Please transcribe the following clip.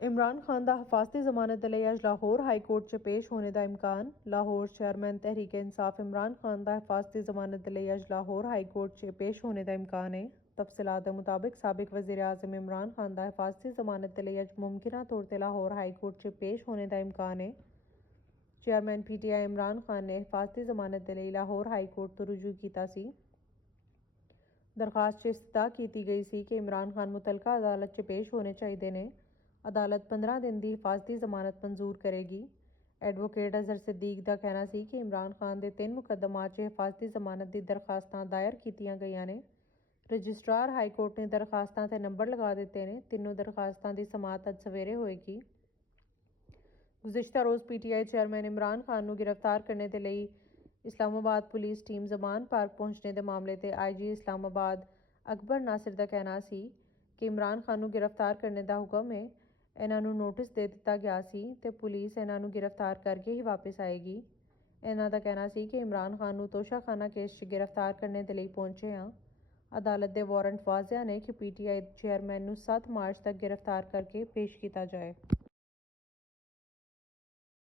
इमरान खान दा हिफाजती जमानत लई अज लाहौर हाई कोर्ट च पेश होने का इम्कान। लाहौर चेयरमैन तहरीक इंसाफ इमरान खान दा हिफाजती जमानत लई अज लाहौर हाई कोर्ट च पेश होने का इम्कान है। तफसीलात के मुताबिक साबिक वज़ीर आज़म इमरान खान दा हिफाजती जमानत लई अज मुमकिना तौर पर लाहौर हाई कोर्ट च पेश होने का इम्कान है। चेयरमैन PTI इमरान खान ने हिफाजती जमानत लई लाहौर हाई कोर्ट तो रुजू किया सी। दरखास्त च इस्तदा की गई सी कि इमरान खान मुतलका अदालत च पेश होने चाहिए ने। अदालत 15 दिन की हिफाजती जमानत मंजूर करेगी। एडवोकेट अजहर सिद्दीक का कहना सी कि इमरान खान के 3 मुकदमात च हिफाजती जमानत की दरखास्तां दायर कीतियां गईयां ने। रजिस्ट्रार हाई कोर्ट ने दरखास्तां ते नंबर लगा दिते ने। तीनों दरखास्तां की समात अज सवेरे होएगी। गुज़िश्ता रोज़ PTI चेयरमैन इमरान खान को गिरफ्तार करने के लिए Islamabad police team Zaman park पहुंचने के मामले ते IG इस्लामाबाद अकबर नासिर का कहना सी कि इमरान खान को गिरफ्तार करने का हुक्म है। इन्हां नूं नोटिस दे दिता गया सी ते पुलिस इन्हां नूं गिरफ्तार करके ही वापस आएगी। इन्हां दा कहना सी कि इमरान खान नूं तोशाखाना केस च गिरफ्तार करने के लिए पहुंचे हाँ। अदालत के वारंट वाजिया ने कि PTI चेयरमैन नूं 7 मार्च तक गिरफ्तार करके पेश किया जाए।